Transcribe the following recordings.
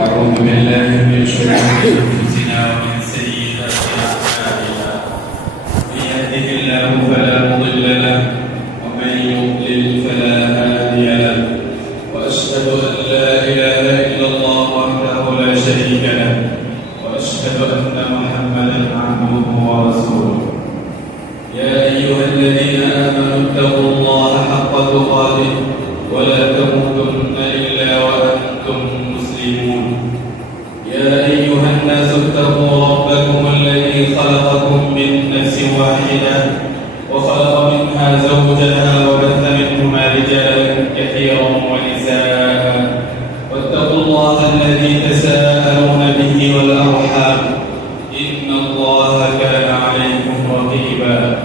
ونعوذ بالله من شرور أنفسنا ومن سيئات أعمالنا من يهده الله فلا مضل له ومن يضلل فلا هادي له وأشهد أن لا إله إلا الله وحده لا شريك له وأشهد أن محمدا عبده ورسوله يا أيها الذين آمنوا اتقوا الله حق تقاته ولا تموتن إلا وأنتم مسلمون يا أيها الناس اتقوا ربكم الذي خلقكم من نفس واحدة وخلق منها زوجها وبث منهما رجالا كثيرا ونساء واتقوا الله الذي تساءلون به والأرحام إن الله كان عليكم رقيبا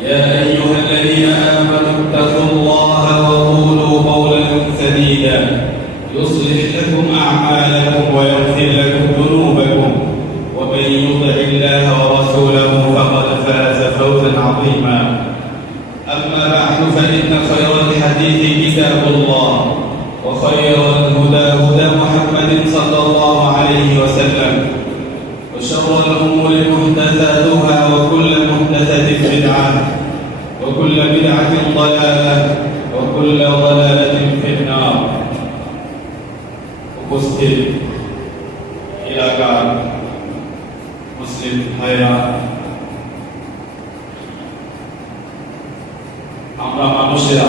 يا أيها الذين آمنوا اتقوا الله وقولوا قولا سديدا يصلح لكم أعمالكم ويغفر لكم ذنوبكم ومن يطع الله ورسوله فقد فاز فوزا عظيما أما بعد فإن خير الحديث كتاب الله وخير الهدى هدى محمد صلى الله عليه وسلم وشر الأمور محدثاتها وكل محدثة بدعة وكل بدعة ضلالة وكل ضلالة في النار উপস্থিত এলাকার মুসলিম ভাইরা, আমরা মানুষেরা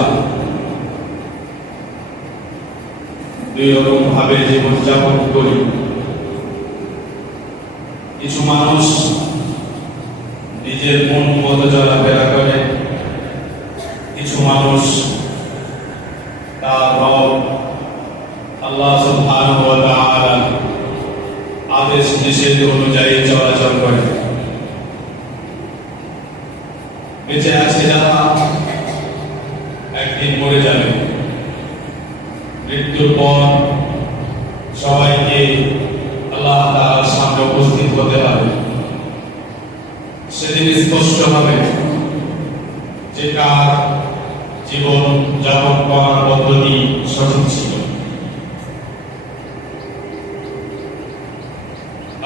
দুই রকম ভাবে জীবনযাপন করি। কিছু মানুষ নিজের মন মতো চলাফেরা করে, কিছু মানুষ তার রব আল্লাহ সুবহানাহু ওয়া তাআলা আদেশ নিষেধ অনুযায়ী চলাচল করে। বেঁচে আছে যারা একদিন মরে যাবে, মৃত্যুর পর সবাইকে আল্লাহ তাআলার সামনে উপস্থিত হতে হবে। সেদিন স্পষ্ট হবে যে কার জীবন যাপন করার পদ্ধতি সঠিক ছিল।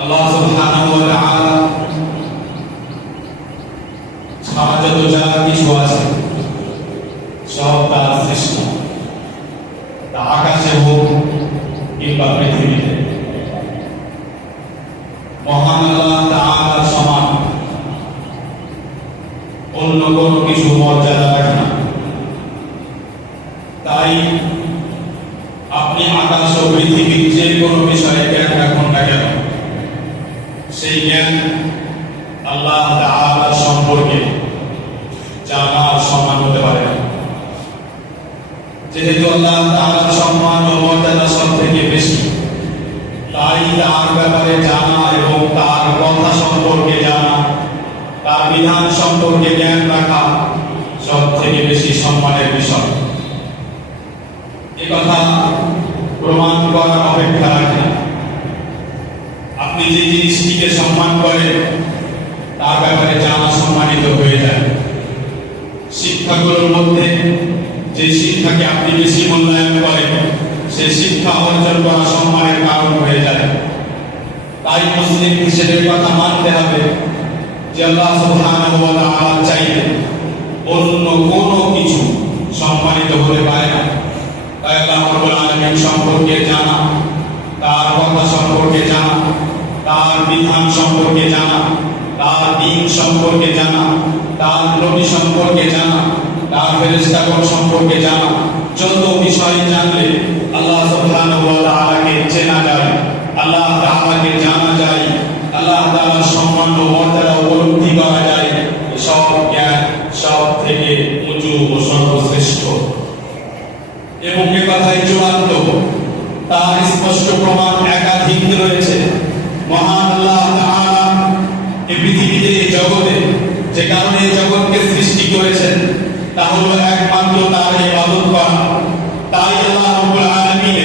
আল্লাহ সুবহানাহু ওয়া তাআলা ছাড়া যত যা কিছু আছে সব তার সৃষ্টি, তা আকাশে হোক কিংবা পৃথিবীতে। মহান আল্লাহ তাআলার সমান অন্য কোনো কিছু মর্যাদা রাখে না। তাই আপনি আকাশ ও পৃথিবীর যে কোনো বিষয়ে জ্ঞান রাখুন না কেন, সেই জ্ঞান আল্লাহ তাআলার সম্পর্কে জানার সমান হতে পারে না। যেহেতু আল্লাহ তাআলার সম্মান ও মর্যাদা সব থেকে বেশি, তাই তার ব্যাপারে জানা এবং তার কথা সম্পর্কে জানা, তার বিধান সম্পর্কে জ্ঞান রাখা সব থেকে বেশি সম্মানের বিষয়। এ কথা প্রমাণ করার অপেক্ষা রাখে না। আপনি যে জিনিসটিকে সম্মান করেন তার ব্যাপারে জানা সম্মানিত হয়ে যায়। শিক্ষাগুলোর মধ্যে যে শিক্ষাকে আপনি বেশি মূল্যায়ন করেন, সে শিক্ষা অর্জন করা সম্মানের কারণ হয়ে যায়। তাই মুসলিম হিসেবে কথা মানতে হবে যে আল্লাহ সুবহানাহু ওয়া তাআলা চাইলে অন্য কোনো কিছু সম্মানিত হতে পারে না। তাই আল্লাহ রাব্বুল আলামিন সম্পর্কে জানা, তার কথা সম্পর্কে জানা, তার বিধান সম্পর্কে জানা, তার দ্বীন সম্পর্কে জানা, তার নবী সম্পর্কে জানা, তার ফেরেশতাগণ সম্পর্কে জানা, যত বিষয় জানলে আল্লাহ সুবহানাহু ওয়া তাআলাকে চেনা যায়, আল্লাহ তাআলাকে জানা যায়, আল্লাহ তাআলার সম্মান ও মর্যাদা উপলব্ধি করা যায়, সব জ্ঞান সব থেকে উঁচু ও সর্বশ্রেষ্ঠ। এবং এ কথাই চূড়ান্ত, তার স্পষ্ট প্রমাণ একাধিক রয়েছে। মহান আল্লাহ তাআলা এই পৃথিবীতে, এই জগতে যে কারণে এই জগৎকে সৃষ্টি করেছেন তা হলো একমাত্র তার ইবাদত করা। তাই আল্লাহ রাব্বুল আলামিন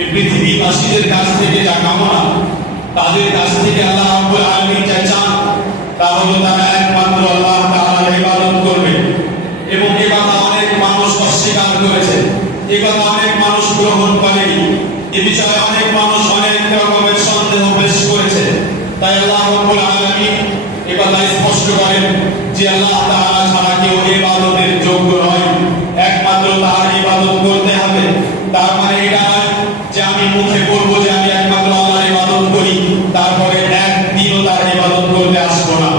এই পৃথিবীবাসীদের কাছ থেকে যা কামনা, তাদের কাছ থেকে আল্লাহ রাব্বুল আলামিন যা চান, তা হলো তারা একমাত্র আল্লাহ তাআলার ইবাদত করবে। এবং এ কথা অনেক মানুষ অস্বীকার করেছে, এ কথা অনেক মানুষ গ্রহণ করেনি। এ বিষয়ে অনেক মানুষ অনেক রকমের সন্দেহ পেশ করেছে। তাই আল্লাহ রাব্বুল আলামিন এ কথা স্পষ্ট করেন যে আল্লাহ তাআলা ছাড়া কেউ ইবাদতের যোগ্য নয়, একমাত্র তার ইবাদত করতে হবে। তার মানে এটা নয় যে আমি মুখে বলবো যে আমি একমাত্র আল্লাহর ইবাদত করি, তারপরে একদিনও তার ইবাদত করতে আসবো না।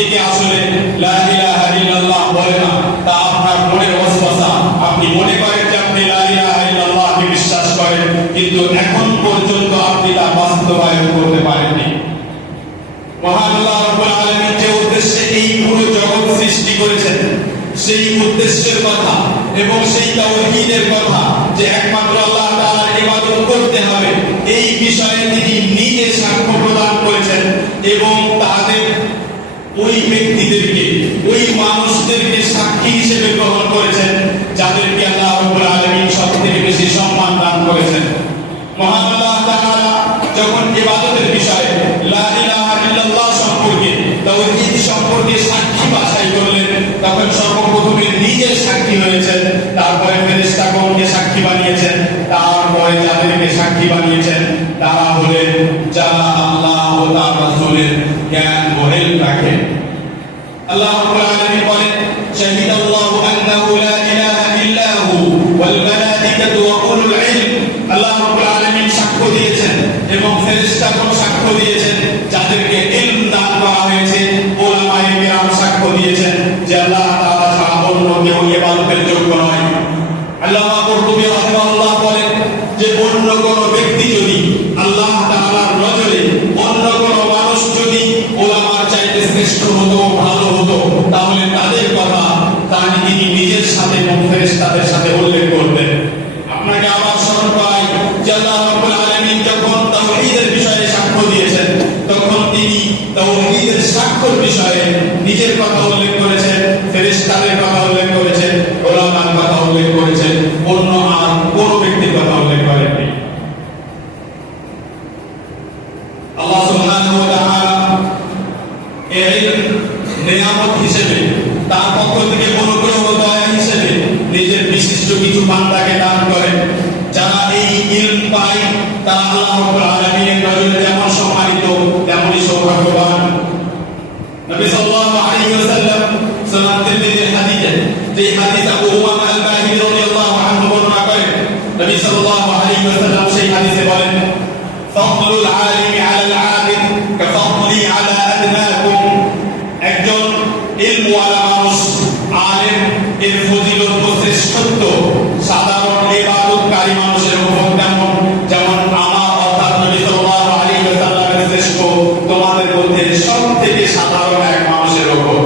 একে আসলে লা ইলাহা ইল্লাল্লাহ বলে না, তা আপনার মনের ওয়াসওয়াসা। আপনি মনে করেন যে আপনি লা ইলাহা ইল্লাল্লাহকে বিশ্বাস করেন, কিন্তু এখন পর্যন্ত আপনি তা বাস্তবায়ন করতে পারেননি। মহান আল্লাহ রাব্বুল আলামিন যে উদ্দেশ্যে এই পুরো জগৎ সৃষ্টি করেছেন, সেই উদ্দেশ্যের কথা এবং সেই তাওহীদের কথা যে একমাত্র আল্লাহ তাআলার ইবাদত করতে হবে, এই বিষয়ে তিনি নিজে সাক্ষ্য প্রদান করেছেন এবং তাদের ওই ব্যক্তিদেরকে, ওই মানুষদেরকে সাক্ষী হিসেবে গ্রহণ করেছেন যাদেরকে আল্লাহ রাব্বুল আলামিন সবথেকে বেশি সম্মান দান করেছেন। মহান আল্লাহ তাআলা যখন ইবাদতের বিষয়ে লা ইলাহা ইল্লাল্লাহ সম্পর্কে, তাওহীদ সম্পর্কে সাক্ষী বাছাই করলেন, তখন সর্বপ্রথমে নিজে সাক্ষী হয়েছেন, তারপরে ফেরেশতাগণকে সাক্ষী বানিয়েছেন, তারপরে যাদেরকে সাক্ষী বানিয়েছেন তারা হলেন যারা আল্লাহ ও তার রাসূলের জ্ঞান ও ইলম রাখেন। আল্লাহ রাব্বুল আলামিন বলেন, শাহিদাল্লাহু আন্নাহু লা ইলাহা ইল্লা হু ওয়াল মালাইকাতু ওয়া উলুল ইলম। আল্লাহ রাব্বুল আলামিন সাক্ষ্য দিয়েছেন এবং ফেরেশতাগণ সাক্ষ্য দিয়েছেন, যাদেরকে ইলম দান করা হয়েছে, উলামায়ে কিরাম সাক্ষ্য দিয়েছেন যে আল্লাহ তাআলা ছাড়া অন্য কেউ ইবাদতের যোগ্য নয়। আল্লামা কুরতুবী রাহিমাহুল্লাহ বলেন যে অন্য কোন ব্যক্তি যদি আল্লাহ তাআলার নজরে অন্য কোন মানুষ যদি উলামার চাইতে শ্রেষ্ঠ হতো, ভালো হতো, তাহলে তাদের কথা তিনি নিজের সাথে এবং ফেরেশতাদের সাথে উল্লেখ করতেন। আপনাকে আবার স্মরণ করাই যে আল্লাহ রাব্বুল আলামিন যখন তাওহীদের বিষয়ে সাক্ষ্য দিয়েছেন, তখন তিনি তাওহীদের সাক্ষ্যের বিষয়ে নিজের কথা উল্লেখ করেছেন, ফেরেশতাদের কথা উল্লেখ করেছেন, উলামার কথা উল্লেখ করেছেন, অন্য আর কোন ব্যক্তির কথা উল্লেখ করেননি। আল্লাহ সুবহানাহু ওয়া তাআলা এই নিয়ামত হিসেবে, তার পক্ষ থেকে অনুগ্রহ ও দয়া হিসেবে নিজের বিশিষ্ট কিছু বান্দাকে দান করেন। যারা এই ইলম পায় তারা আল্লাহ রাব্বুল আলামিনের নজরে যেমন সম্মানিত তেমনি সৌভাগ্যবান। নবী সাল্লাল্লাহু আলাইহি ওয়াসাল্লাম সুনান তিরমিজির হাদিসে, যে হাদিস আবু উমামা আল-বাহিলি রাদিয়াল্লাহু আনহু বর্ণনা করেন, নবী সাল্লাল্লাহু আলাইহি ওয়াসাল্লাম সেই হাদিসে বলেন, ফাদলুল আলিমি আলাল আবিদ কাফাদলি আলা আদনাকুম। একজন ইলমওয়ালা মানুষ, আলেম, এর ফজিলত ও শ্রেষ্ঠত্ব সাধারণ ইবাদতকারী মানুষের উপর যেমন আমার অর্থাৎ নবী সাল্লাল্লাহু আলাইহি ওয়াসাল্লামের শ্রেষ্ঠ তোমাদের মধ্যে সবথেকে সাধারণ এক মানুষের উপর।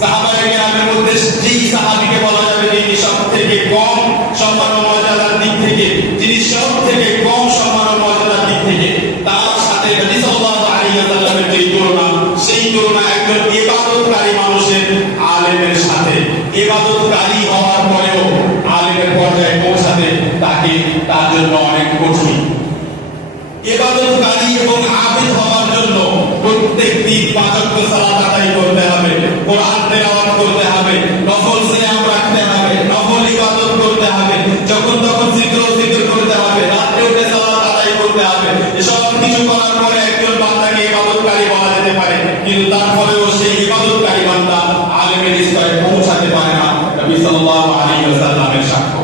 সাহাবায়ে কেরামের মধ্যে যেই সাহাবীকে বলা যাবে যিনি সবথেকে কম সম্মান ও মর্যাদার দিক থেকে, যিনি সবথেকে কম সম্মান ও মর্যাদার দিক থেকে, তার সাথে নবী সাল্লাল্লাহু আলাইহি ওয়াসাল্লামের যে তুলনা, সেই তুলনা একজন ইবাদতকারী মানুষের আলেমের সাথে। ইবাদতকারী হওয়ার পরেও আলেমের পর্যায়ে পৌঁছাতে তার জন্য অনেক কঠিন। ইবাদতকারী এবং আবিদ হওয়ার জন্য প্রত্যেক দিন 5 ওয়াক্ত সালাত আদায় করতে হবে, কোরআন তেলাওয়াত করতে হবে, নফল সিয়াম রাখতে হবে, নফল ইবাদত করতে হবে, যখন তখন জিকির করতে হবে, রাতে উঠে সালাত আদায় করতে হবে। এসব কিছু করার পরে একজন বান্দাকে ইবাদতকারী বলা যেতে পারে, কিন্তু তারপরেও সেই ইবাদতকারী বান্দা আলেমের স্তরে পৌঁছাতে পারে না। নবী সাল্লাল্লাহু আলাইহি ওয়াসাল্লামের সাক্ষ্য।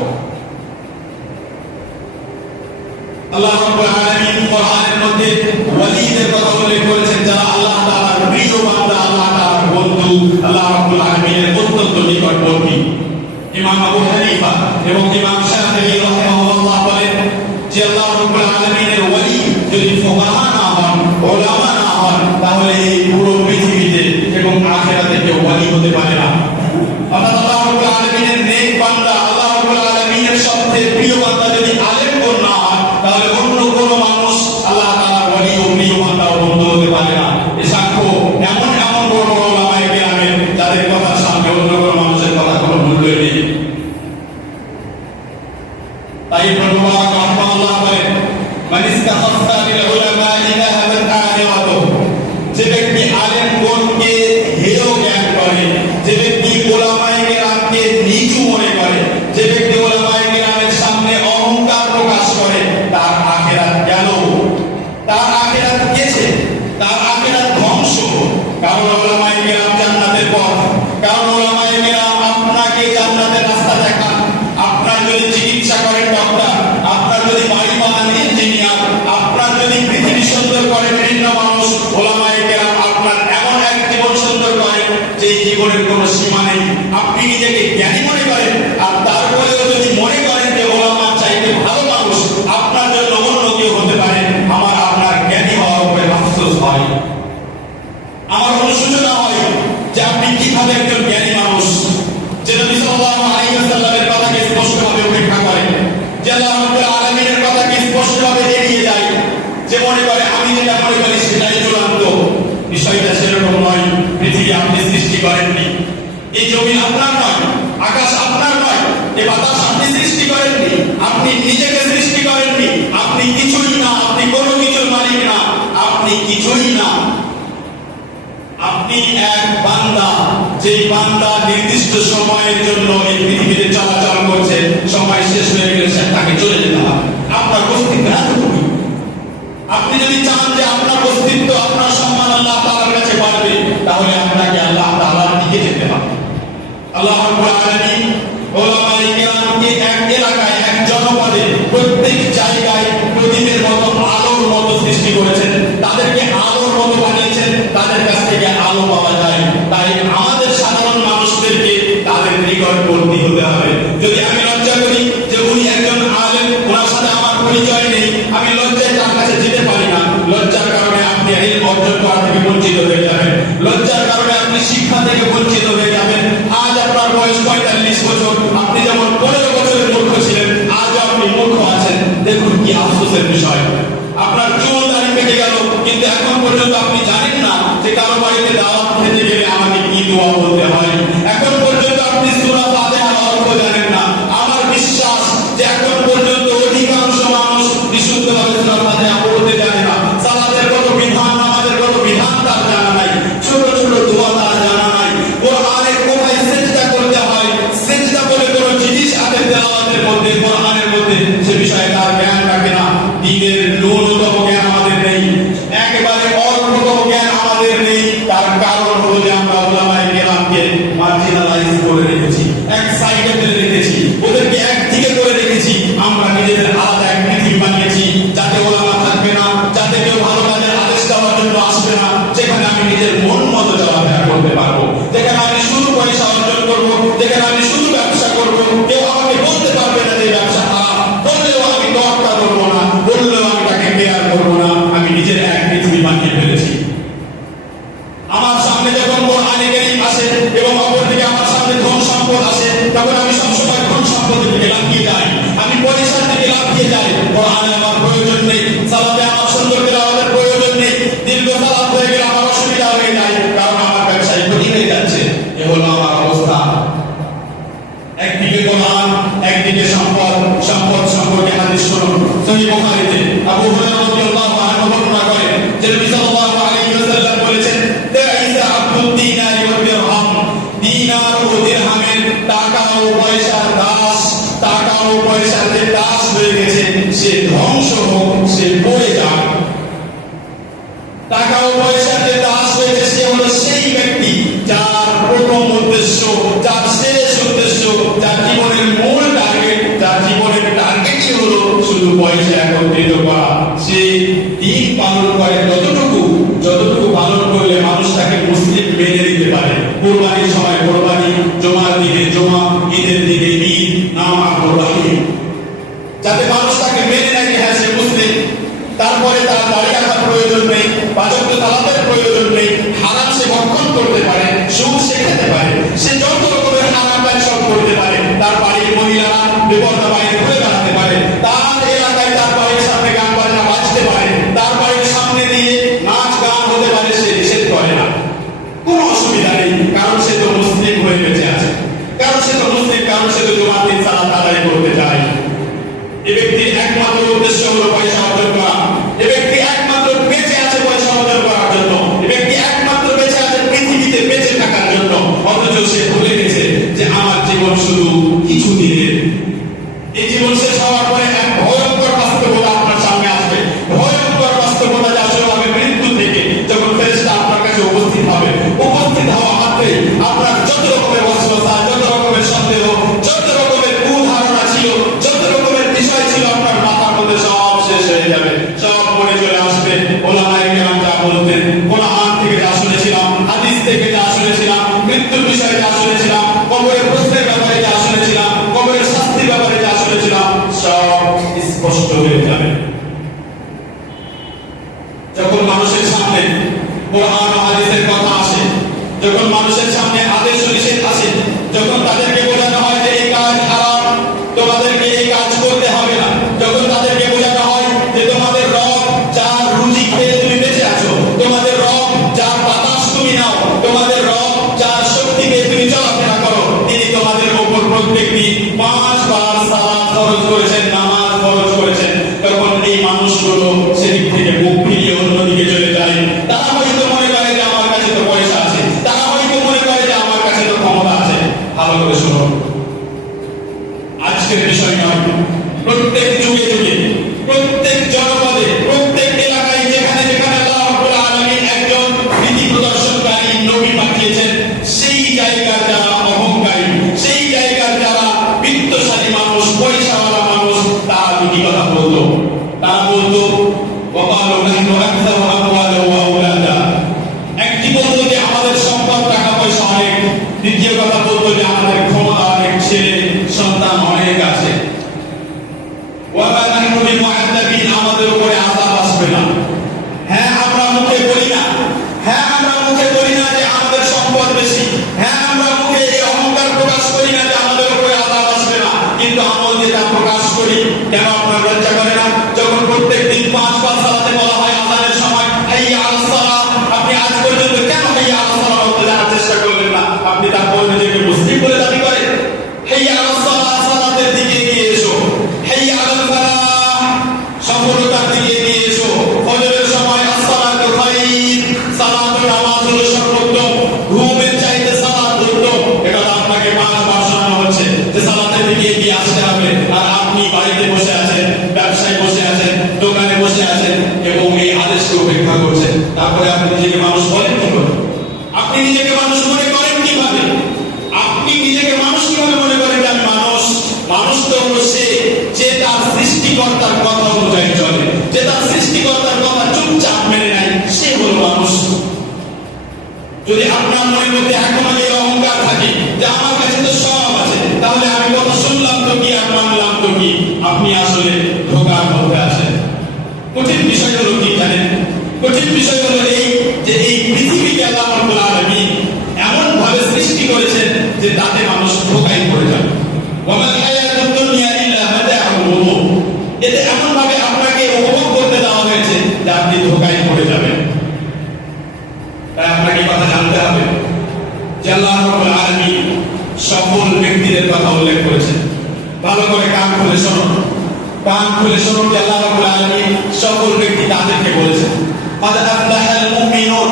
আল্লাহ রাব্বুল আলামিন কোরআনের মধ্যে ওয়ালিদের কথা উল্লেখ করেছেন, যারা আল্লাহ তাআলার প্রিয় বান্দা, আল্লাহ তাআলার বন্ধু, আল্লাহ রাব্বুল আলামিনের অত্যন্ত নিকটবর্তী। ইমাম আবু হানিফা এবং ইমাম শাফিঈ রাহিমাহুল্লাহ বলেন যে আল্লাহ রাব্বুল আলামিনের ওয়ালি যদি ফুকাহা না হন, উলামা না হন, তাহলে এই পুরো পৃথিবীতে এবং আখিরাতে কেউ ওয়ালি হতে পারে না। অর্থাৎ আল্লাহ রাব্বুল আলামিনের নেক বান্দা, আল্লাহ রাব্বুল আলামিনের সবচেয়ে প্রিয় বান্দা যদি আলেম না হয়, তাহলে অন্য কোন মানুষ আল্লাহ তাআলার ওয়ালি ও প্রিয় বান্দা ও বন্ধু হতে পারে না। এই সাক্ষ্য এমন এমন বড় বড় উলামায়ে কিরামের, যাদের কথার সামনে অন্য কোন মানুষের কথা কোনো মূল্য নেই। তাই প্রভু রাহমাতুল্লাহ বলেন, মান ইস্তাখাফা বিল উলামা'i যাহাবাত আখিরাতু। যে ব্যক্তি আলেম গণকে হেয় জ্ঞান করে, যে ব্যক্তি উলামায়ে কিরামকে নিচু মনে করে, যে ব্যক্তি উলামায়ে কিরামের সামনে অহংকার প্রকাশ করে, তার আখিরাত বিজ্ঞান, ইঞ্জিনিয়ার, আপনার যদি পৃথিবী সুন্দর করে বিভিন্ন মানুষ, ওলামায়ে কেরাম আপনার এমন এক জীবন সুন্দর করে যে জীবনের কোনো সীমা নেই। আপনি নিজেকে জ্ঞানী মনে করেন, আর তারপরেও যদি মনে করেন যে ওলামা চাইতে ভালো মানুষ আপনার জন্য অন্য কেউ হতে পারে, আমার আপনার জ্ঞানী হওয়ার উপরে আফসোস হয়, আমার অনুশোচনা হয় যে আপনি কিভাবে একজন জ্ঞানী মানুষ যে নবী সাল্লাল্লাহু আলাইহি ওয়াসাল্লামের কথাকে স্পষ্টভাবে উপেক্ষা করে, যে আল্লাহ রাব্বুল আলামিনের কথাকে স্পষ্টভাবে এড়িয়ে যায়, যে মনে করে আমি যেটা মনে করি সেটাই চূড়ান্ত। বিষয়টা সেরকম নয়। পৃথিবী আপনি সৃষ্টি করেননি, এই জমিন আপনার নয়, আকাশ আপনার নয়, এই বাতাস আপনি সৃষ্টি করেননি, আপনি নিজেকে সৃষ্টি করেননি, আপনি কিছুই না, আপনি কোনো কিছুর মালিক না, আপনি কিছুই না। আপনি এক বান্দা, যেই বান্দা নির্দিষ্ট সময়ের জন্য এই পৃথিবীতে চলাচল করছে, সময় শেষ হয়ে গেলে তাকে চলে যেতে হবে। আপনার অস্তিত্ব এতটুকুই। আপনি যদি চান যে আপনার অস্তিত্ব, আপনার সম্মান আল্লাহ তাআলার কাছে বাড়বে, তাহলে আপনাকে আল্লাহ তাআলার দিকে যেতে হবে। আল্লাহ রাব্বুল আলামিন ওলামায়ে কেরামকে এক এলাকায়, এক জনপদে, প্রত্যেক জায়গায় প্রদীপের মতো, আলোর মতো সৃষ্টি করেছেন, তাদেরকে আলোর মতো বানিয়েছেন, তাদের কাছ থেকে আলো পাওয়া যায়। তাই আমাদের সাধারণ মানুষদেরকে তাদের নিকটবর্তী হতে হবে। যদি আমি লজ্জা করি যে উনি একজন আলেম, ওনার সাথে আমার পরিচয় নেই, আমি লজ্জায় তার কাছে যেতে পারি না, লজ্জার কারণে আপনি ইলম অর্জন করা থেকে বঞ্চিত হয়ে যাবেন, লজ্জার কারণে আপনি শিক্ষা থেকে বঞ্চিত হয়ে যাবেন। আজ আপনার বয়স 45 বছর, আপনি যেমন 15 বছরের মূর্খ ছিলেন, আজও আপনি মূর্খ আছেন। দেখুন কি আফসোসের বিষয়। আপনার চুল দাড়ি পেকে গেল, কিন্তু এখন পর্যন্ত আপনি জানেন না যে কারো বাড়িতে দাওয়াত খেতে গেলে আমাকে কি দোয়া বলতে হয়। এখন পর্যন্ত আপনি সূরা ফাতিহার অর্থ জানেন না। আমার বিশ্বাস যে এখন পর্যন্ত অধিকাংশ মানুষ বিশুদ্ধভাবে সূরা ফাতিহা পড়তে জানে না। সালাতের কত বিধান, নামাজের কত বিধান তার জানা নাই, ছোট ছোট দোয়া তার জানা নাই, কোরআনে কোথায় সিজদা করতে হয়, সিজদা বলে কোনো জিনিস আছে তেলাওয়াতের মধ্যে, কোরআনের মধ্যে, সে বিষয়ে তার জ্ঞান রাখে না। দ্বীনের ন্যূনতম জ্ঞান আমাদের নেই, একেবারে অল্পতম জ্ঞান আমাদের নেই। তার কারণ হলো যে আমরা ওলামায়ে কেরামকে মার্জিনালাইজ করে রেখেছি, এক সাইডে ফেলে রেখেছি, ওদেরকে একদিকে করে রেখেছি। আমরা নিজেদের আলাদা এক পৃথিবী বানিয়েছি, যাতে ওলামা থাকবে না, যাতে কেউ ভালো কাজের আদেশ দেওয়ার জন্য আসবে না, যেখানে আমি নিজের মন মতো চলাফেরা করতে পারবো, যেখানে আমি শুধু পয়সা অর্জন করবো, যেখানে আমি শুধু ব্যবসা করবো। কেউ আমাকে বলতে পারবে না যে ব্যবসা খারাপ, বললেও আমি দরকার করবো না, বললেও আমি তাকে কেয়ার করবো না। আমি নিজের এক পৃথিবী বানিয়ে ফেলেছি। আমার সামনে যখন কোরআনে কারীম আসে এবং অপরদিকে আমার সামনে ধন সম্পদ আসে, তখন আমি সবসময় ধন সম্পদের দিকে লাফিয়ে যাই, আমি পয়সার দিকে লাফিয়ে যাই। কোরআনে আমার প্রয়োজন নেই, সালাতে আমার সুন্দর তেলাওয়াতের প্রয়োজন নেই, দীর্ঘ সালাত হয়ে গেলে আমার অসুবিধা হয়ে যায়, কারণ আমার ব্যবসায় ক্ষতি হয়ে যাচ্ছে। এ হলো আমার অবস্থা। একদিকে কোরআন, একদিকে সম্পদ। সম্পদ সম্পর্কে হাদিস শুনুন। সহিহ বুখারীতে আবু হুরায়রা রাদিয়াল্লাহু আনহু বর্ণনা করেন যে নবী সাল্লাল্লাহু আলাইহি ওয়াসাল্লাম বলেছেন, তাইসা আব্দুদ দিনার ওয়া দিরহাম, দিনার ও দিরহামের, টাকা ও পয়সার দাস, টাকা ও পয়সার যে দাস হয়ে গেছে, সে ধ্বংস হোক, সে পড়ে যাক। টাকা ও পয়সার যে দাস হয়েছে, সে হলো সেই ব্যক্তি যার প্রথম উদ্দেশ্য, যার শেষ উদ্দেশ্য, যার জীবনের মূল টার্গেট, যার জীবনের টার্গেটই হলো শুধু পয়সা একত্রিত করা। সে দিন পালন করে যতটুকু পালন করলে মানুষ তাকে মুসলিম মেনে নিতে পারে। কোরবানির সময় কোরবানি, জমার দিকে জমা, ঈদের দিকে ঈদ, নামাজ কোরবানি, যাতে মানুষ তাকে মেনে নেয় যে হ্যাঁ সে মুসলিম। তারপরে তার দাড়ি রাখার প্রয়োজন নেই, পাঁচ ওয়াক্ত সালাতের প্রয়োজন নেই, হারাম সে ভক্ষণ করতে পারে, সুদ সে খেতে পারে, সে যত রকমের হারাম কাজ সব করতে পারে। তার বাড়ির মহিলারা বেপরদা বাইরে ঘুরে বেড়াতে পারে, তার এলাকায় তার বাড়ির সামনে গান বাজনা বাজতে পারে, তার বাড়ির সামনে দিয়ে নাচ গান হতে পারে, সে নিষেধ করে না, কোনো অসুবিধা নেই, কারণ সে তো মুসলিম হয়ে বেঁচে আছে, কারণ সে তো মুসলিম, কারণ সে তো জুমার দিন সালাত আদায় করতে যায়। এ ব্যক্তির একমাত্র উদ্দেশ্য হলো পয়সা অর্জন করা। এ ব্যক্তি একমাত্র বেঁচে আছে পয়সা অর্জন করার জন্য। এ ব্যক্তি একমাত্র বেঁচে আছে পৃথিবীতে শেষ হয়ে যাবে, সব মনে চলে আসবে। ওলামায়ে কেরাম যা বলতেন, কোরআন থেকে যা শুনেছিলাম, হাদিস থেকে যা শুনেছিলাম, মৃত্যুর বিষয়ে যা শুনেছিলাম, কবরের প্রশ্নের ব্যাপারে যা শুনেছিলাম, কবরের শাস্তির ব্যাপারে যা শুনেছিলাম, সব স্পষ্ট হয়ে যাবে। যখন মানুষের সামনে কোরআন ও হাদিসের কথা আসে, যখন মানুষের সামনে আদেশ ও নিষেধ আসে, যখন তাদেরকে বোঝানো হয় যে এই কাজ হারাম, তোমাদেরকে এই কাজ করতে হবে না, যখন তাদেরকে বোঝানো হয় যে তোমাদের রব যার রুজি খেয়ে তুমি বেঁচে আছো, তোমাদের রব যার বাতাস তুমি নাও, তোমাদের রব যার শক্তি পেয়ে তুমি চলাফেরা করো, তিনি তোমাদের উপর প্রত্যেকদিন 5 বার সালাত ফরজ করেছেন, নামাজ ফরজ করেছেন, তখন এই মানুষগুলো সেদিক থেকে মুখ ফিরিয়ে অন্যদিকে চলে যায়। তারা হয়তো মনে করে যে আমার কাছে তো পয়সা আছে, তারা হয়তো মনে করে যে আমার কাছে তো ক্ষমতা আছে। ভালো করে শুনো, আজকের বিষয় নয়, প্রত্যেক যুগে যুগে, প্রত্যেক জনপদে, প্রত্যেক এলাকায় যেখানে যেখানে আল্লাহ রাব্বুল আলামিন একজন নীতি প্রদর্শনকারী নবী পাঠিয়েছেন, সেই জায়গার যারা অহংকারী, সেই জায়গার যারা বিত্তশালী মানুষ, পয়সাওয়ালা মানুষ, তারা দুটি কথা বলতো। তারা বলতো ওয়াকালু নাহনু আকসারু আমওয়ালান ওয়া আওলাদা। একটি বলতো যে আমাদের সম্পদ, টাকা পয়সা অনেক, দ্বিতীয় কথা বলতো যে আমাদের ক্ষমতা অনেক, ছেলে সন্তান অনেক আছে। ওয়া মা নাহনু বিমুআদ্দাবিন, আমাদের উপরে আযাব আসবে না। হ্যাঁ, আমরা মুখে বলি না, হ্যাঁ আমরা মুখে বলি না যে আমাদের সম্পদ বেশি, হ্যাঁ আমরা মুখে এই অহংকার প্রকাশ করি না যে আমাদের উপরে আযাব আসবে না, কিন্তু আমল যেটা প্রকাশ করি, কেন আপনার লজ্জা করে না? যখন প্রত্যেকদিন 5 বার সালাতে বলা হয় আযানের সময়, হাইয়া আলাস সালাত, আপনি আজ পর্যন্ত কেন হাইয়া আলাস সালাত বলতে জানার চেষ্টা করলেন না? আপনি তারপর নিজেকে মুসলিম বলে দাবি করেন। হাইয়া আলাস সালাত, সালাতের দিকে এগিয়ে এসো। হাইয়া আলাল ফালাহ, সফলতার দিকে এগিয়ে এসো। ফজরের সময় as-সালাতু খায়র, সালাত ও নামাজ হলো সর্বোত্তম, ঘুমের চাইতে সালাত উত্তম। এটা আপনাকে 5 বার শোনানো হচ্ছে যে সালাতের দিকে এগিয়ে আসতে হবে, আর আপনি বাড়িতে বসে আছেন, ব্যবসায় বসে আছেন, দোকানে বসে আছেন এবং এই আদেশকে উপেক্ষা করছেন। তারপরে আপনি নিজেকে মানুষ বলেন কি করে? আপনি নিজেকে মানুষ মনে করেন কিভাবে? আপনি নিজেকে মানুষ কিভাবে মনে করেন যে আমি মানুষ? মানুষ তো হলো সে যে তার সৃষ্টিকর্তার কথা অনুযায়ী চলে, যে তার সৃষ্টিকর্তার কথা চুপচাপ মেনে নেয়, সে হলো মানুষ। যদি আপনার মনের মধ্যে এখনো এই অহংকার থাকে যে আমার কাছে তো সব আছে, তাহলে আমি কথা শুনলাম তো কি আর মানলাম তো কি, আপনি আসলে ধোঁকার মধ্যে আছেন। কঠিন বিষয় হলো কি জানেন? কঠিন বিষয় হলো এই যে এই পৃথিবীকে আল্লাহ রাব্বুল আলামিন এমন ভাবে সৃষ্টি করেছেন যে তাতে মানুষ ধোঁকায় পড়ে যাবে। ওয়া মাল হায়াতুদ দুনিয়া ইল্লা মাতাউল গুরুর, এতে এমন ভাবে আপনাকে উপভোগ করতে দেওয়া হয়েছে যে আপনি ধোঁকায় পড়ে যাবেন। তাই আপনাকে কথা জানতে হবে যে আল্লাহ রাব্বুল আলামিন সফল ব্যক্তিদের কথা উল্লেখ করেছেন। ভালো করে কান খুলে শুনুন, কান খুলে শুনুন যে আল্লাহ রাব্বুল আলামিন সফল ব্যক্তি তাদেরকে বলেছেন। قد أفلح المؤمنون,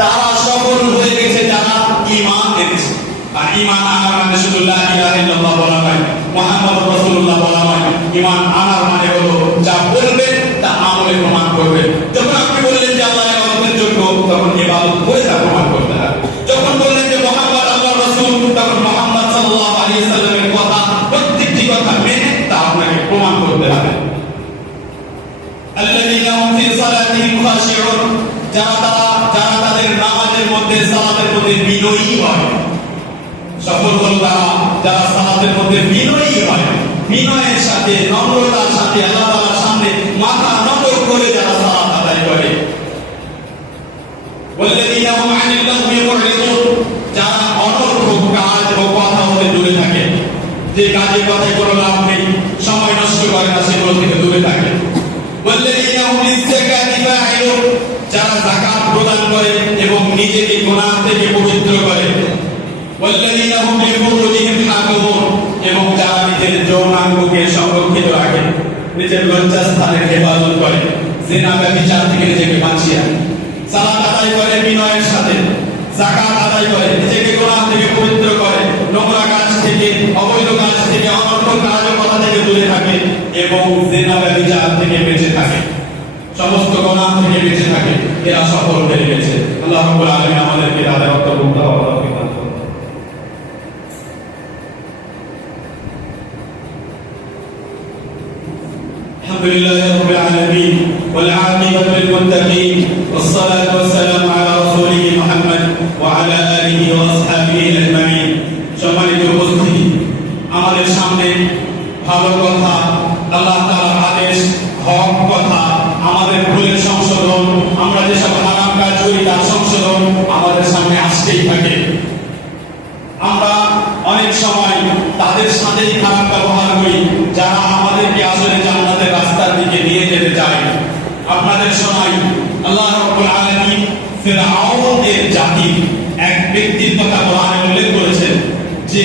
তারা সফল হয়ে গেছে যারা ঈমান এনেছে। আর ঈমান আনার মানে শুধু লা ইলাহা ইল্লাল্লাহ বলা নয়, মুহাম্মদুর রাসূলুল্লাহ বলা নয়। ঈমান আনার মানে হলো যা বলবেন তা আমলে প্রমাণ করবেন। যখন আপনি বললেন যে আল্লাহ ইবাদতের যোগ্য, তখন ইবাদত করে তা প্রমাণ করতে হবে। যখন বললেন যে মুহাম্মদ আল্লাহর রাসূল, তখন মুহাম্মদ সাল্লাল্লাহু আলাইহি সাল্লামের কথা, প্রত্যেকটি কথা মেনে তা আপনাকে প্রমাণ করতে হবে। আল্লাযীনা হুম ফি সালাতিহিম খাশিউন, যারা তাদের নামাজের মধ্যে, সালাতের মধ্যে বিনয়ী হয়। সফল হলো তারা যারা সালাতের মধ্যে বিনয়ী হয়, বিনয়ের সাথে, নম্রতার সাথে আল্লাহ তাআলার সামনে মাথা নত করে যারা সালাত আদায় করে। ওয়াল্লাযীনা হুম আনিল লাগwi মুরিদুন, যারা অনর্থক কাজ ও কথা হতে দূরে থাকে, যে কাজে কথায় কোনো লাভ নেই, সময় নষ্ট করে না, সেগুলো থেকে দূরে থাকে। ওয়াল্লাযীনা হুম লিয-যাকাতি ফাঈলুন, যারা যাকাত প্রদান করে এবং নিজেকে গুনাহ থেকে পবিত্র করে। ওয়াল্লাযীনা হুম লিফুরুজিহিম হাফিজুন, এবং যারা নিজের যৌনাঙ্গকে সংরক্ষিত রাখে, নিজের লজ্জাস্থানের হেফাজত করে, জিনা ব্যভিচার থেকে নিজেকে বাঁচিয়ে রাখে। সালাত আদায় করে বিনয়ের সাথে, যাকাত আদায় করে, নিজেকে গুনাহ থেকে পবিত্র করে, নোংরা কাজ থেকে, অবৈধ কাজ থেকে, অনর্থক কাজ ও কথা থেকে দূরে থাকে এবং জিনা ব্যভিচার থেকে বেঁচে থাকে, সমস্ত গুনাহ থেকে বেঁচে থাকে। এরা সফল হয়ে গেছে। আল্লাহ রাব্বুল আলামিন আমাদেরকে তাদের অন্তর্ভুক্ত হওয়ার তৌফিক দান করুন। لله رب العالمين والعاقبة للمتقين والصلاة والسلام على رسوله محمد وعلى آله وأصحابه أجمعين সম্মানিত উপস্থিতি আমাদের সামনে ভালো কথা আল্লাহ তাআলার আদেশ হক কথা আমাদের ভুলের সংশোধন আমরা যেসব হারাম কাজ করি তার সংশোধন আমাদের সামনে আসতেই থাকে আমরা অনেক সময় তাদের সাথেই খারাপ ব্যবহার করি যারা আমাদেরকে আসলে জান্নাতের রাস্তার দিকে নিয়ে যেতে চায় আপনাদের শোনাই আল্লাহ রাব্বুল আলামিন ফিরআউনের জাতি এক ব্যক্তির কথা কোরআনে উল্লেখ করেছেন যে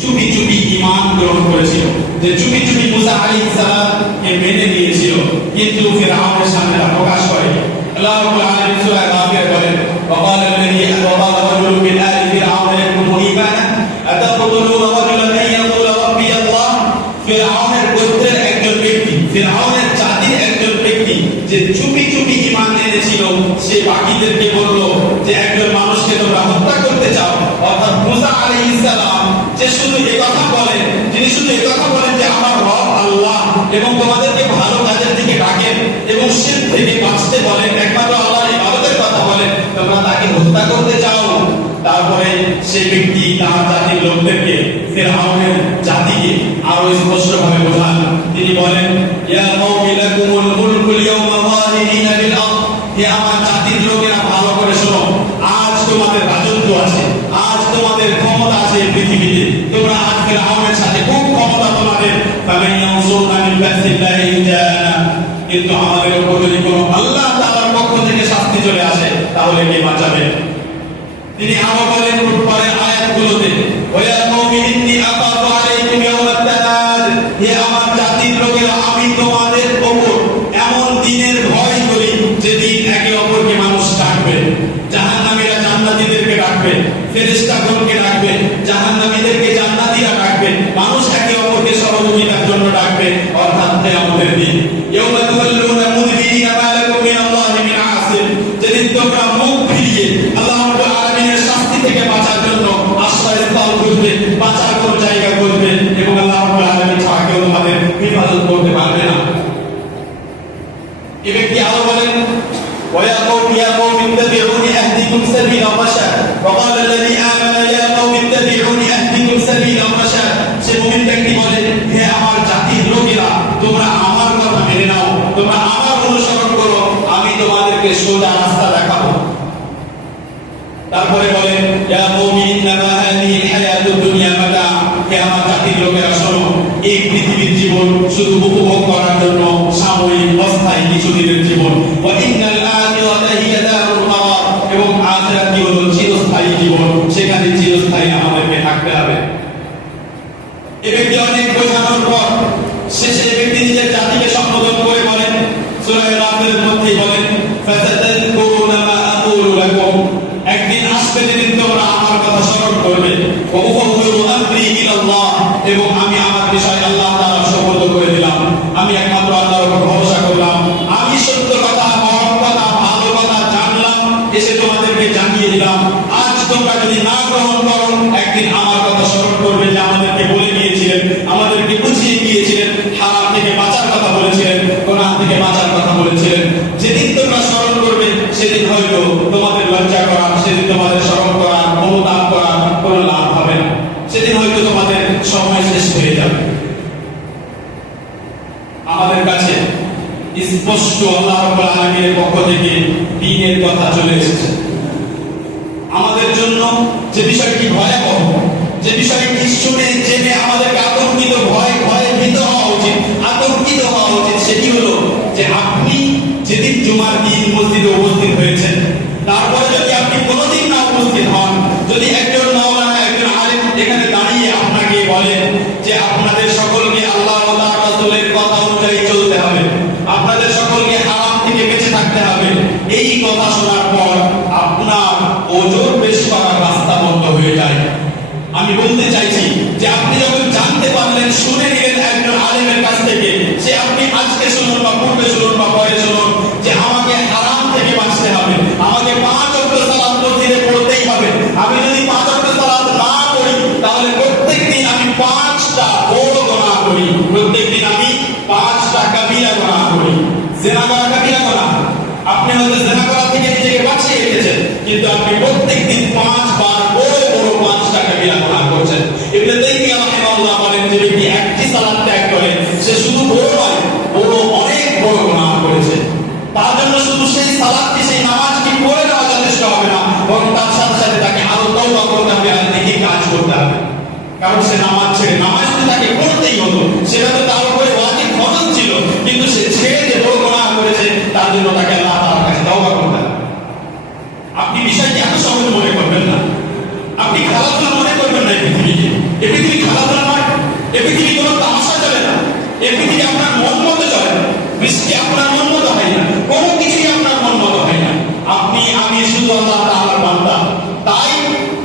চুপি চুপি ঈমান গ্রহণ করেছিল যে চুপি চুপি মুসা আলাইহিস সালামকে মেনে নিয়েছিল কিন্তু ফিরআউনের সামনে প্রকাশ করে আল্লাহ রাব্বুল আলামিন সূরা গাফির বলেন وقال الذي وقال رجل من آل فرعون يكتم إيمانه أتقتلون رجلا أن يقول ربي الله ফিরআউনের গোত্রের একজন ব্যক্তি ফিরআউনের জাতির একজন ব্যক্তি যে চুপি চুপি ঈমান এনেছিল সে বাকিদেরকে বলল যে একজন মানুষকে তোমরা হত্যা করতে চাও অর্থাৎ মুসা আলাইহিস সালাম যে শুধু এই কথা বলেন যিনি শুধু এই কথা বলেন যে আমার রব আল্লাহ এবং তোমাদেরকে ভালো কাজের দিকে ডাকেন এবং শিরক থেকে বাঁচতে বলেন একমাত্র আল্লাহর ইবাদতের কথা বলেন তোমরা তাকে হত্যা করতে চাও তারপরে সেই ব্যক্তি তার জাতির লোকদেরকে ফিরআউনের জাতিকে আরো স্পষ্টভাবে বোঝান তিনি বলেন ইয়া কওমি লাকুমুল মুলকুল ইয়াওমা যাহিরিনা বিল আরদ হে আমার জাতির লোকেরা ভালো করে শোনো আজ তোমাদের রাজত্ব আছে আজ তোমাদের ক্ষমতা আছে পৃথিবীতে তোমরা আজ ফিরআউনের সাথে খুব ক্ষমতা তোমাদের ফামান ইয়ানসুরনা মিন বাসিল্লাহি ইনজানা কিন্তু আমাদের উপর যদি কোনো আল্লাহ তাআলার পক্ষ থেকে শাস্তি চলে আসে তাহলে কে বাঁচাবে তিনি আরো বলেন পরের আয়াতগুলোতে ওয়া কওমি ইন্নী আখাফু আলাইকুম ইয়াওমাত তানাদ হে আমার জাতির লোকেরা আমি তোমাদের উপর এমন দিনের ভয় করি যেদিন একে অপরকে মানুষ ডাকবে জাহান্নামীরা জান্নাতীদেরকে ডাকবে ফেরেশতাগণকে ডাকবে জাহান্নামীদেরকে জান্নাতীরা ডাকবে মানুষ একে অপরকে সহযোগিতার জন্য ডাকবে অর্থাৎ কিয়ামতের দিন ইয়াওমা তুওয়াল্লুনা মুদবিরিনা মা লাকুম মিন আল্লাহি মিন আসিম যেদিন তোমরা মুখ ফিরিয়ে আল্লাহ রাব্বুল আলামিনের শাস্তি থেকে বাঁচার জন্য আশ্রয়স্থল খুঁজবে বাঁচার কোনো জায়গা খুঁজবে এবং আল্লাহ রাব্বুল আলামিন ছাড়া কেউ তোমাদের হেফাজত করতে পারবে না এই ব্যক্তি আরো বলেন ويا قوم اتبعوني أهدكم سبيل الرشاد وقال الذي آمن يا قوم اتبعوني أهدكم سبيل الرشاد সে মুমিন ব্যক্তি বলে হে আমার জাতির লোকেরা তোমরা আমার কথা মেনে নাও তোমরা আমার অনুসরণ করো আমি তোমাদেরকে সোজা রাস্তা দেখাবো তারপরে বলেন ইয়া কওমি ইন্নামা হাযিহিল হায়াতুদ দুনিয়া মাতা হে আমার জাতির লোকেরা শোনো এই পৃথিবীর জীবন শুধু উপভোগ করার জন্য সাময়িক অস্থায়ী কিছুদিনের জীবন ওয়া ইন্নাল আখিরাতা হিয়া দারুল করার এবং আখিরাত হলো চিরস্থায়ী জীবন সেখানে চিরস্থায়ী আমাদেরকে থাকতে হবে এই ব্যক্তি অনেক বোঝানোর পর শেষে এই ব্যক্তি নিজের জাতিকে সম্বোধন করে বলেন সূরা গাফিরের মধ্যেই বলেন ফাসাতাযকুরুনা মা আকুলু লাকুম একদিন আসবে যেদিন তোমরা আমার কথা স্মরণ করবে ওয়া উফাউযু আমরি ইলাল্লাহ এবং আমি আমার বিষয় আল্লাহ তাআলা সুপর্দ করে দিলাম আমি একমাত্র আল্লাহর উপর ভরসা করলাম আমি সত্য কথা হক কথা ভালো কথা জানলাম এসে তোমাদেরকে জানিয়ে দিলাম আজ তোমরা যদি না গ্রহণ করো একদিন আমার কথা স্মরণ করবে যে আমাদেরকে বলে গিয়েছিলেন আমাদেরকে বুঝিয়ে গিয়েছিলেন হারাম থেকে বাঁচার কথা বলেছিলেন গুনাহ থেকে বাঁচার কথা বলেছিলেন যেদিন তোমরা স্মরণ করবে সেদিন হয়তো তোমাদের লজ্জা করা সেদিন তোমাদের স্মরণ করা অনুতাপ করা কোনো লাভ হবে না সেদিন হয়তো তোমাদের সময় শেষ হয়ে যাবে আমাদের কাছে স্পষ্ট আল্লাহ রাব্বুল আলামিনের পক্ষ থেকে দ্বীনের কথা চলে এসেছে আমাদের জন্য যে বিষয়টি ভয়াবহ যে বিষয়টি শুনে জেনে আমাদের আতঙ্কিত ভয়ে ভীত হওয়া উচিত আতঙ্কিত হওয়া উচিত সেটি হলো যে আপনি যেদিন জুমার দিন মসজিদে উপস্থিত হয়েছেন তারপরে যদি আপনি কোনোদিন না উপস্থিত হন যদি একজন মাওলানা একজন আলেম এখানে দাঁড়িয়ে আপনাকে বলেন যে আপনাদের সকলকে আল্লাহ ও তার রাসূলের কথা অনুযায়ী চলতে হবে আপনাদের সকলকে হারাম থেকে বেঁচে থাকতে হবে এই কথা শোনার পর আপনার ওজোর পেশ করার রাস্তা বন্ধ হয়ে যায় আমি বলতে চাইছি যে আপনি যখন জানতে পারলেন শুনে নিলেন একজন আলেমের কাছ থেকে সে আপনি আজকে শুনুন বা পূর্বে শুনুন বা পরে শুনুন যে আমাকে জিনা করা কাবিরা করা। আপনি হয়তো জিনা করা থেকে নিজেকে বাঁচিয়ে রেখেছেন, কিন্তু আপনি প্রত্যেকদিন 5 বার বড় বড় 5টা কাবিরা গুনাহ করছেন। ইবনে তাইমিয়া রাহিমাহুল্লাহ বলেন যে ব্যক্তি একটি সালাত ত্যাগ করে সে শুধু বড় নয়, বড় অনেক বড় গুনাহ করেছে। তার জন্য শুধু সেই সালাতটি, সেই নামাজটি পড়ে নেওয়া যথেষ্ট হবে না, বরং তার সাথে সাথে তাকে আরো তওবা করতে হবে, আর নেকি কাজ করতে হবে। কারণ সে নামাজ ছেড়ে, নামাজ তো তাকে পড়তেই হতো, সেটা তো তার উপরে ওয়াজিব ফরজ ছিল, কিন্তু সে ছেড়ে যে বড় গুনাহ করেছে তার জন্য তাকে আল্লাহ তাআলার কাছে তওবা করতে হবে। আপনি বিষয়টি এত সহজ মনে করবেন না, আপনি খেলাধুলা মনে করবেন না। এই পৃথিবী খেলাধুলা নয়, এই পৃথিবী কোনো তামাশা চলে না, এই পৃথিবী আপনার মন মতো চলে না, বৃষ্টি আপনার মন মতো হয় না, কোনো কিছুই আপনার মন মতো হয় না। আপনি আমি শুধু আল্লাহ তাআলার বান্দা। তাই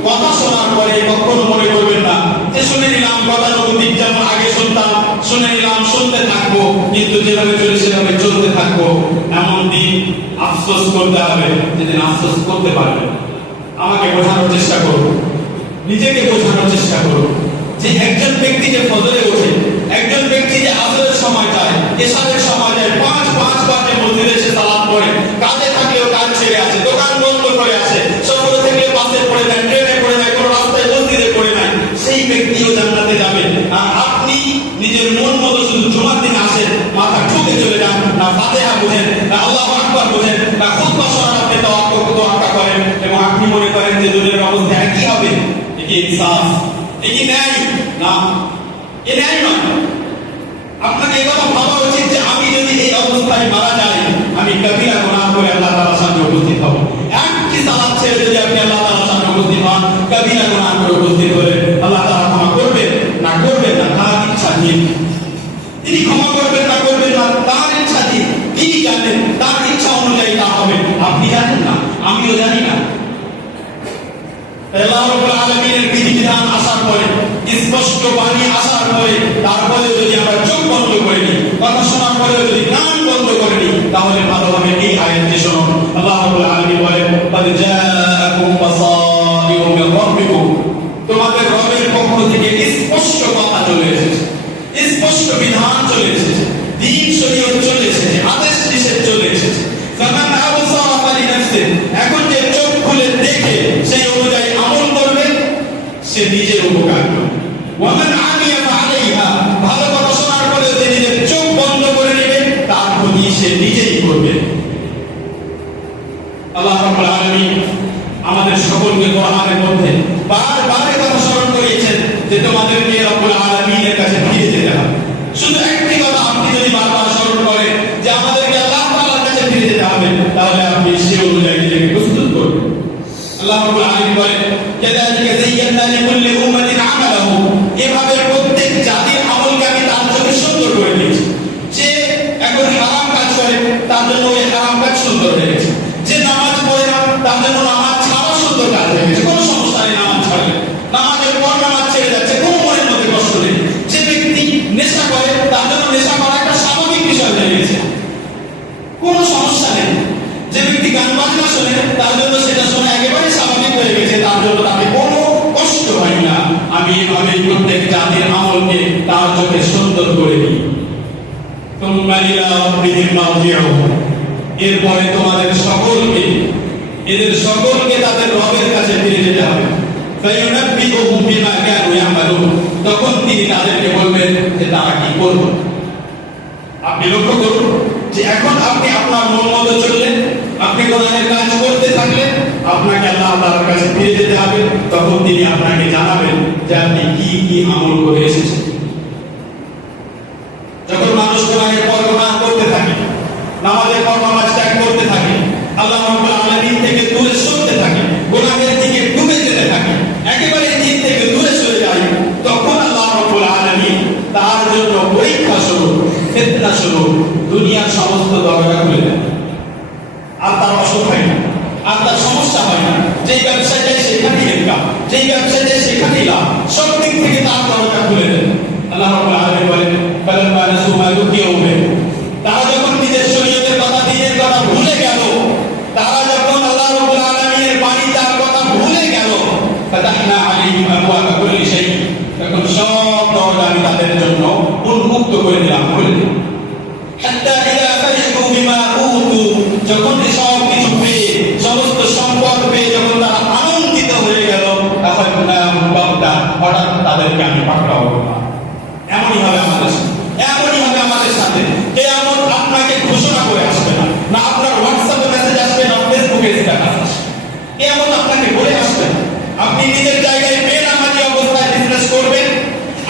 কথা শোনার পরে কখনো মনে করবেন না যে শুনে নিলাম, গতানুগতিক যেমন আগে শুনতাম, শুনে নিলাম, শুনতে থাকবো, কিন্তু যেভাবে চলে সেভাবে চলতে থাকবো। এমন দিন আফসোস করতে হবে যেদিন আফসোস করতে পারবেন। আমাকে বোঝানোর চেষ্টা করুন, নিজেকে বোঝানোর চেষ্টা করুন যে একজন ব্যক্তি যে ফজরে ওঠে, একজন ব্যক্তি যে আসরের সময় যায়, এশারের সময় যায়, 5 বার যে মসজিদে এসে সালাত পড়ে, কাজে থাকলেও কাজ ছেড়ে আসে, দোকান বন্ধ করে আসে, শহরে থেকে বাসে পড়ে যায়, ট্রেনে পড়ে যায়, কোনো রাস্তায় মসজিদে পড়ে নাই, সেই ব্যক্তিও জান্নাতে যাবে। আর আপনি নিজের মন মতো শুধু জুমার দিন আসেন, মাথা ঠুকে চলে যান, না ফাতিহা বুঝেন, না আল্লাহু আকবার বুঝেন, না খুতবা শোনার আপনি তোয়াক্কা করেন, এবং আপনি মনে করেন যে দুনিয়ার অবস্থা একই হবে। এটি ইনসাফ, এটি ন্যায় না, এ ন্যায় নয়। আপনাকে এই কথা ভাবা উচিত যে আমি যদি এই অবস্থায় মারা যাই, আমি কবিরা গুনাহ করে আল্লাহ তাআলার সামনে উপস্থিত হব। একটি সালাত ছেড়ে যদি আপনি আল্লাহ তাআলার সামনে উপস্থিত হন, কবিরা গুনাহ করে উপস্থিত হলে আল্লাহ তাআলা ক্ষমা করবেন না করবেন না তার ইচ্ছাধীন। তিনি ক্ষমা করবেন না করবেন না তার ইচ্ছাধীন। তিনি জানেন, তার ইচ্ছা অনুযায়ী তা হবে। আপনি জানেন না, আমিও জানি না। আল্লাহ রাব্বুল আলামিনের বিধিবিধান আসার পরে, স্পষ্ট বাণী আসার পরে, তারপরে যদি আমরা চোখ বন্ধ করে নিই, কথা শোনার পরে যদি কান বন্ধ করে নিই, তাহলে ভালো হবে। এই আয়াতটি শুনুন, আল্লাহ রাব্বুল আলামিন বলেন, "ক্বাদ জাআকুম বাসাইরু মির রাব্বিকুম", তোমাদের রবের পক্ষ থেকে স্পষ্ট কথা চলে এসেছে, স্পষ্ট বিধান চলে এসেছে, দ্বীন শরীয়ত চলে এসেছে, আদেশ নিষেধ চলে এসেছে। ফামান আবসারা ফালিনাফসি, এখন যে চোখ খুলে দেখে সেই অনুযায়ী আমল করবে, সে নিজের উপকার করবে। ওয়ামান আমিয়া ফাআলাইহা, ভালো কথা শোনার পরে যদি নিজের চোখ বন্ধ করে নেবে, তার ক্ষতি সে নিজেই করবে। আল্লাহ রাব্বুল আলামিন আমাদের সকলকে কোরআনের মধ্যে বারবার কথা স্মরণ করিয়েছেন যে তোমাদেরকে রব্বুল আলামিনের কাছে ফিরে যেতে হবে। শুধু একটি কথা আপনি যদি বারবার স্মরণ করেন যে আমাদেরকে আল্লাহ তাআলার কাছে ফিরে যেতে হবে, তাহলে আপনি সেই অনুযায়ী নিজেকে প্রস্তুত করবেন। আল্লাহ রাব্বুল আলামিন বলেন, "কাযালিকা যায়্যানা লিকুল্লি উম্মাতিন আমালাহু", এভাবে প্রত্যেক জাতির আমলকে আমি তার চোখে সুন্দর করে দিয়েছি। যে এখন হারাম কাজ করে তার জন্য ওই হারাম কাজ সুন্দর হয়ে গেছে, যে নামাজ পড়ে না তার জন্য নামাজ ছাড়া সুন্দর কাজ হয়ে গেছে, কোনো সমস্যা নেই নামাজ ছাড়লে, নামাজের পর নামাজ ছেড়ে যাচ্ছে, কোনো মনের মধ্যে কষ্ট নেই। যে ব্যক্তি নেশা করে তার জন্য নেশা করা একটা স্বাভাবিক বিষয় হয়ে গেছে, কোনো সমস্যা নেই। যে ব্যক্তি গান বাজনা শোনে তার জন্য সেটা শোনা একেবারে স্বাভাবিক হয়ে গেছে, তার জন্য তাকে কোনো কষ্ট হয় না। আমি এভাবে প্রত্যেক জাতির আমলকে তার চোখে সুন্দর করে দিই। তুম্মা ইলা রাব্বিহিম মারজিউহুম, এরপরে তোমাদের সকলকে, এদের সকলকে তাদের রবের কাছে ফিরে যেতে হবে। ফায়ুনাব্বিউহুম বিমা কানু ইয়ামালুন, তখন তিনি তাদেরকে বলবেন যে তারা কি করবে। আপনি লক্ষ্য করুন যে এখন আপনি আপনার মন মতো চললেন, আপনি কোরআনের কাজ করতে থাকলেন, আপনাকে আল্লাহ তাআলার কাছে ফিরে যেতে হবে। তখন তিনি আপনাকে জানাবেন যে আপনি কি কি আমল করে এসেছেন। যখন মানুষ গুনাহের পর গুনাহ করতে থাকে, নামাজের পর নামাজ ত্যাগ করতে থাকে, আল্লাহ রাব্বুল আলামিন থেকে দূরে সরতে থাকে, গুনাহের দিকে ডুবে যেতে থাকে, একেবারে দিন থেকে দূরে সরে যায়, তখন আল্লাহ রাব্বুল আলামিন তার জন্য পরীক্ষা স্বরূপ, ফিতনা স্বরূপ দুনিয়ার সমস্ত দরজা খুলে দেন। আর তার অসুখ হয় না, আর তার সমস্যা হয় না। যেই ব্যবসায় যায় সেখানেই ইনকাম, যেই ব্যবসায় যায় সেখানেই লাভ, সব দিক থেকে তার দরজা খুলে দেন। আল্লাহ রাব্বুল আলামিন বলেন, "ফালাম্মা নাসু মা যুকিরু বিহি", তারা যখন নিজের শরীয়তের কথা, দ্বীনের কথা ভুলে গেল, তারা যখন আল্লাহ রাব্বুল আলামিনের বাণী, তার কথা ভুলে গেল, ফাতাহনা আলাইহিম আবওয়াবা কুল্লি শাই, তখন সব দরজা আমি তাদের জন্য উন্মুক্ত করে দিলাম, খুলে দিলাম। হাত্তা ইযা ফারিহু বিমা তাদেরকে আমি পাকড়াও করব। এমনই হবে আমাদের সাথে, এমনই হবে আমাদের সাথে। কিয়ামত আপনাকে ঘোষণা করে আসবে না, না আপনার হোয়াটসঅ্যাপে মেসেজ আসবে, না ফেসবুকে স্ট্যাটাস আসবে। কিয়ামত আপনাকে বলে আসবে না। আপনি নিজের জায়গায় বেনামাজি অবস্থায় বিজনেস করবেন,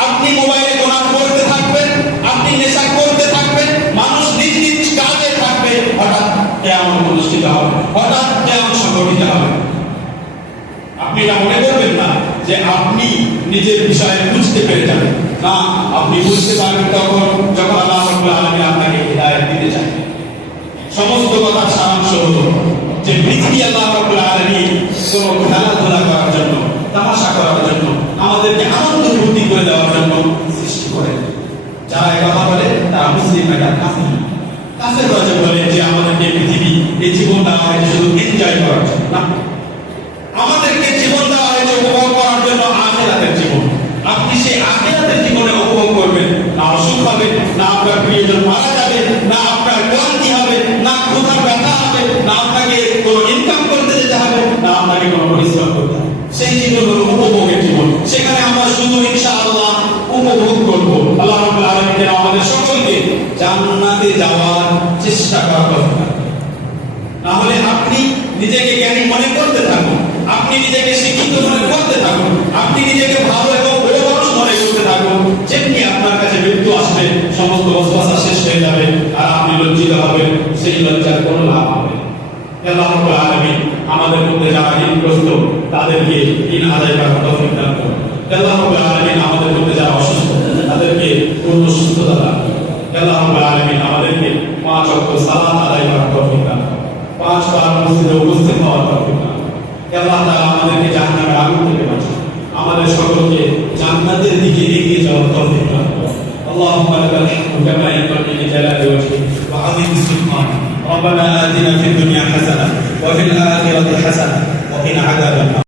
আপনি মোবাইলে গোনা করতে থাকবেন, আপনি নেশা করতে থাকবেন, মানুষ নিজ নিজ কাজে থাকবে। হঠাৎ কিয়ামত অনুষ্ঠিত হবে, হঠাৎ কিয়ামত সংঘটিত হবে। আপনি এটা মনে করবেন না যে আপনি নিজের বিষয়ে বুঝতে পেরে যাবেন, না, আপনি বুঝতে পারবেন তখন যখন আল্লাহ রাব্বুল আলামিন আপনাকে হিদায়াত দিতে চান। সমস্ত কথার সারাংশ হলো যে পৃথিবী আল্লাহ রাব্বুল আলামিন কোনো খেলাধুলা করার জন্য, তামাশা করার জন্য, আমাদেরকে আনন্দ ফুর্তি করে দেওয়ার জন্য সৃষ্টি করেন। যারা এই কথা বলে তারা মুসলিম এটা কাফির। কাফের রাজা বলে যে আমাদেরকে পৃথিবী এই জীবনটা আমাদের শুধু এনজয় করার জন্য না, আমাদেরকে জীবন দেওয়া হয়েছে উপভোগ করার জন্য আখিরাতের জীবন। আপনি সেই আখিরাতের জীবনে উপভোগ করবেন, না অসুখ হবে, না আপনার প্রিয়জন মারা যাবে, না আপনার ক্লান্তি হবে, না ক্ষুধার ব্যথা হবে, না আপনাকে কোনো ইনকাম করতে যেতে হবে, না আপনাকে কোনো পরিশ্রম করতে হবে। সেই জীবন হলো উপভোগের জীবন। সেখানে আমরা শুধু ইনশাআল্লাহ উপভোগ করব। আল্লাহ রাব্বুল আলামিন যেন আমাদের সকলকে জান্নাতে যাওয়ার চেষ্টা করার কথা। তাহলে আপনি নিজেকে জ্ঞানী মনে করতে থাকুন, আপনি নিজেকে শিক্ষিত মনে করতে থাকুন, আপনি নিজেকে ভালো এবং বড় মানুষ মনে করতে থাকুন। যেমনি আপনার কাছে মৃত্যু আসবে, সমস্ত ওয়াসওয়াসা শেষ হয়ে যাবে আর আপনি লজ্জিত হবেন, সেই লজ্জার কোনো লাভ হবে না। আল্লাহ রাব্বুল আলামিন আমাদের মধ্যে যারা ঋণগ্রস্ত তাদেরকে ঋণ আদায় করার তৌফিক দান করুন। আল্লাহ রাব্বুল আলামিন আমাদের মধ্যে যারা অসুস্থ তাদেরকে পূর্ণ সুস্থতা দান করুন। আল্লাহ রাব্বুল আলামিন আমাদেরকে 5 ওয়াক্ত সালাত আদায় করার তৌফিক দান করুন, 5 বার মসজিদে উপস্থিত হওয়ার তৌফিক দান করুন। আল্লাহ তাআলা আমাদেরকে জাহান্নামের আগুন থেকে বাঁচান, আমাদের সকলকে জান্নাতের দিকে এগিয়ে যাওয়ার তৌফিক দান করুন। اللهم لك الحمد كما ينبغي لجلال وجهك وعظيم سلطانك. ربنا آتنا في الدنيا حسنة وفي الآخرة حسنة وقنا عذاب النار.